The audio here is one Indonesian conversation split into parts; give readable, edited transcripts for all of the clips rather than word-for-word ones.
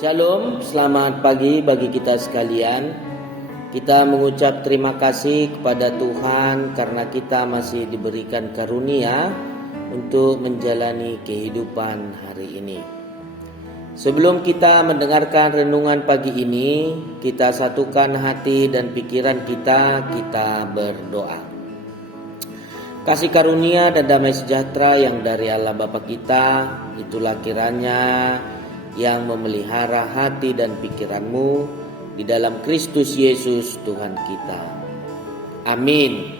Shalom, selamat pagi bagi kita sekalian. Kita mengucap terima kasih kepada Tuhan karena kita masih diberikan karunia untuk menjalani kehidupan hari ini. Sebelum kita mendengarkan renungan pagi ini, kita satukan hati dan pikiran kita berdoa. Kasih karunia dan damai sejahtera yang dari Allah Bapa kita, itulah kiranya yang memelihara hati dan pikiranmu di dalam Kristus Yesus Tuhan kita. Amin.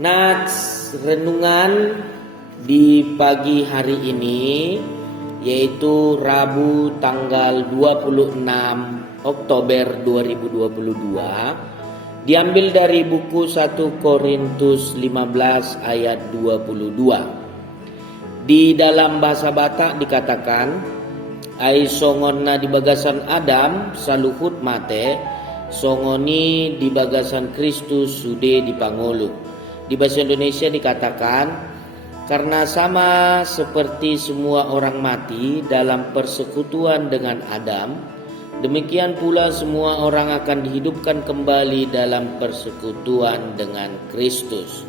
Nats renungan di pagi hari ini yaitu Rabu tanggal 26 Oktober 2022 diambil dari buku 1 Korintus 15 ayat 22. Di dalam bahasa Batak dikatakan, ai songonna di bagasan Adam saluhut mate, songoni di bagasan Kristus sude dipangulu. Di bahasa Indonesia dikatakan, karena sama seperti semua orang mati dalam persekutuan dengan Adam, demikian pula semua orang akan dihidupkan kembali dalam persekutuan dengan Kristus.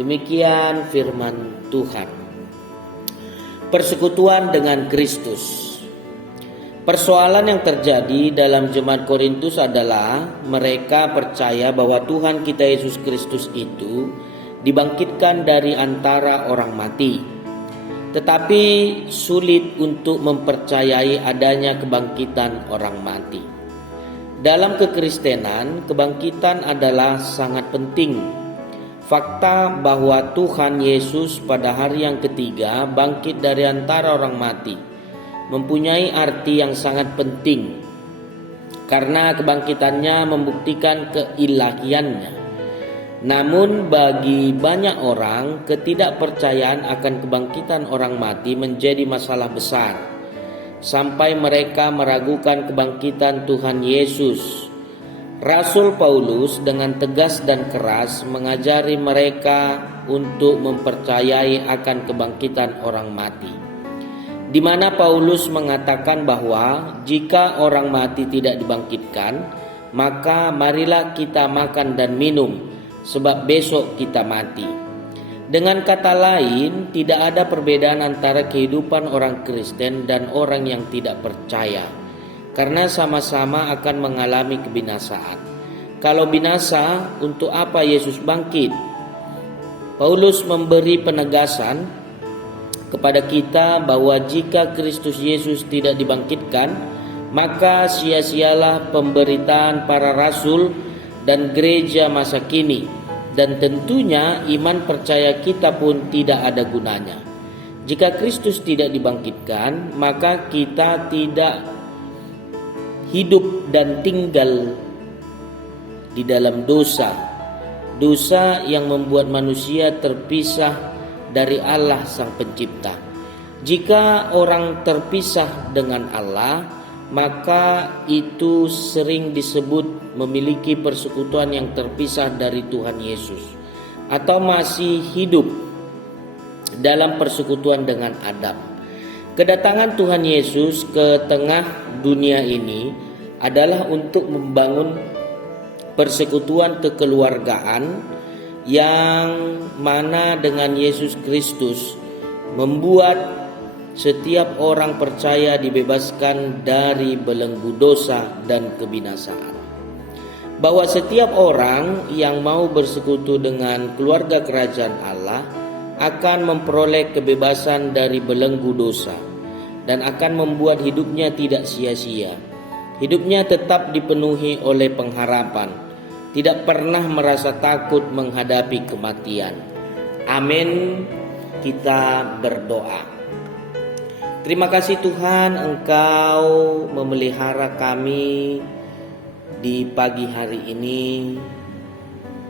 Demikian firman Tuhan. Persekutuan dengan Kristus. Persoalan yang terjadi dalam jemaat Korintus adalah mereka percaya bahwa Tuhan kita Yesus Kristus itu dibangkitkan dari antara orang mati. Tetapi sulit untuk mempercayai adanya kebangkitan orang mati. Dalam kekristenan, kebangkitan adalah sangat penting. Fakta bahwa Tuhan Yesus pada hari yang ketiga bangkit dari antara orang mati mempunyai arti yang sangat penting karena kebangkitannya membuktikan keilahiannya. Namun bagi banyak orang, ketidakpercayaan akan kebangkitan orang mati menjadi masalah besar sampai mereka meragukan kebangkitan Tuhan Yesus. Rasul Paulus dengan tegas dan keras mengajari mereka untuk mempercayai akan kebangkitan orang mati, di mana Paulus mengatakan bahwa jika orang mati tidak dibangkitkan, maka marilah kita makan dan minum, sebab besok kita mati. Dengan kata lain, tidak ada perbedaan antara kehidupan orang Kristen dan orang yang tidak percaya, karena sama-sama akan mengalami kebinasaan. Kalau binasa, untuk apa Yesus bangkit? Paulus memberi penegasan kepada kita bahwa jika Kristus Yesus tidak dibangkitkan, maka sia-sialah pemberitaan para rasul dan gereja masa kini, dan tentunya iman percaya kita pun tidak ada gunanya. Jika Kristus tidak dibangkitkan, maka kita tidak hidup dan tinggal di dalam dosa yang membuat manusia terpisah dari Allah Sang Pencipta. Jika orang terpisah dengan Allah, maka itu sering disebut memiliki persekutuan yang terpisah dari Tuhan Yesus, atau masih hidup dalam persekutuan dengan Adam. Kedatangan Tuhan Yesus ke tengah dunia ini adalah untuk membangun persekutuan kekeluargaan yang mana dengan Yesus Kristus membuat setiap orang percaya dibebaskan dari belenggu dosa dan kebinasaan. Bahwa setiap orang yang mau bersekutu dengan keluarga kerajaan Allah akan memperoleh kebebasan dari belenggu dosa dan akan membuat hidupnya tidak sia-sia. Hidupnya tetap dipenuhi oleh pengharapan, tidak pernah merasa takut menghadapi kematian. Amin. Kita berdoa. Terima kasih Tuhan, Engkau memelihara kami di pagi hari ini,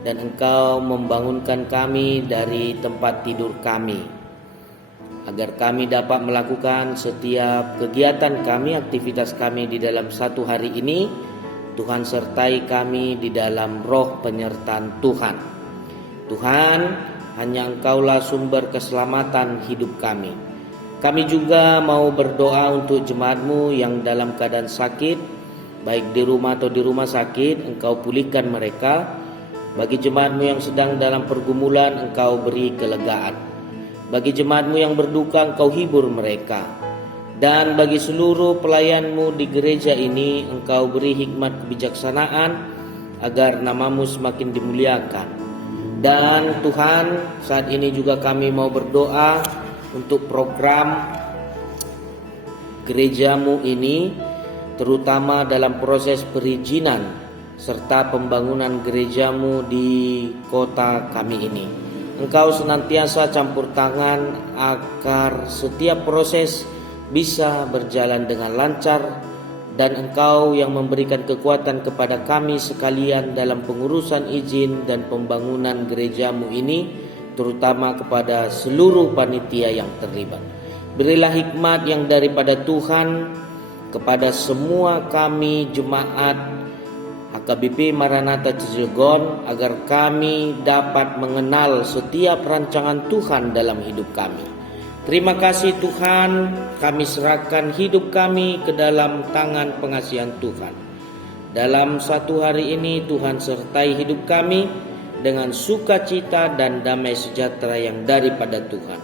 dan Engkau membangunkan kami dari tempat tidur kami, agar kami dapat melakukan setiap kegiatan kami, aktivitas kami di dalam satu hari ini. Tuhan sertai kami di dalam roh penyertaan Tuhan. Tuhan, hanya Engkaulah sumber keselamatan hidup kami. Kami juga mau berdoa untuk jemaatmu yang dalam keadaan sakit, baik di rumah atau di rumah sakit, Engkau pulihkan mereka. Bagi jemaatmu yang sedang dalam pergumulan, Engkau beri kelegaan. Bagi jemaatmu yang berduka, Engkau hibur mereka. Dan bagi seluruh pelayanmu di gereja ini, Engkau beri hikmat kebijaksanaan agar namamu semakin dimuliakan. Dan Tuhan, saat ini juga kami mau berdoa untuk program gerejamu ini, terutama dalam proses perizinan serta pembangunan gerejamu di kota kami ini. Engkau senantiasa campur tangan agar setiap proses bisa berjalan dengan lancar, dan Engkau yang memberikan kekuatan kepada kami sekalian dalam pengurusan izin dan pembangunan gerejamu ini, terutama kepada seluruh panitia yang terlibat. Berilah hikmat yang daripada Tuhan kepada semua kami jemaat HKBP Maranatha Cilegon, agar kami dapat mengenal setiap rancangan Tuhan dalam hidup kami. Terima kasih Tuhan, kami serahkan hidup kami ke dalam tangan pengasihan Tuhan. Dalam satu hari ini Tuhan sertai hidup kami dengan sukacita dan damai sejahtera yang daripada Tuhan.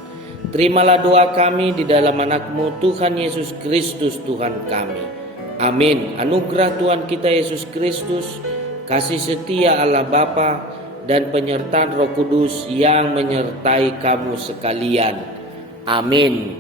Terimalah doa kami di dalam anak-Mu Tuhan Yesus Kristus Tuhan kami. Amin. Anugerah Tuhan kita Yesus Kristus, kasih setia Allah Bapa, dan penyertaan Roh Kudus yang menyertai kamu sekalian. Amin.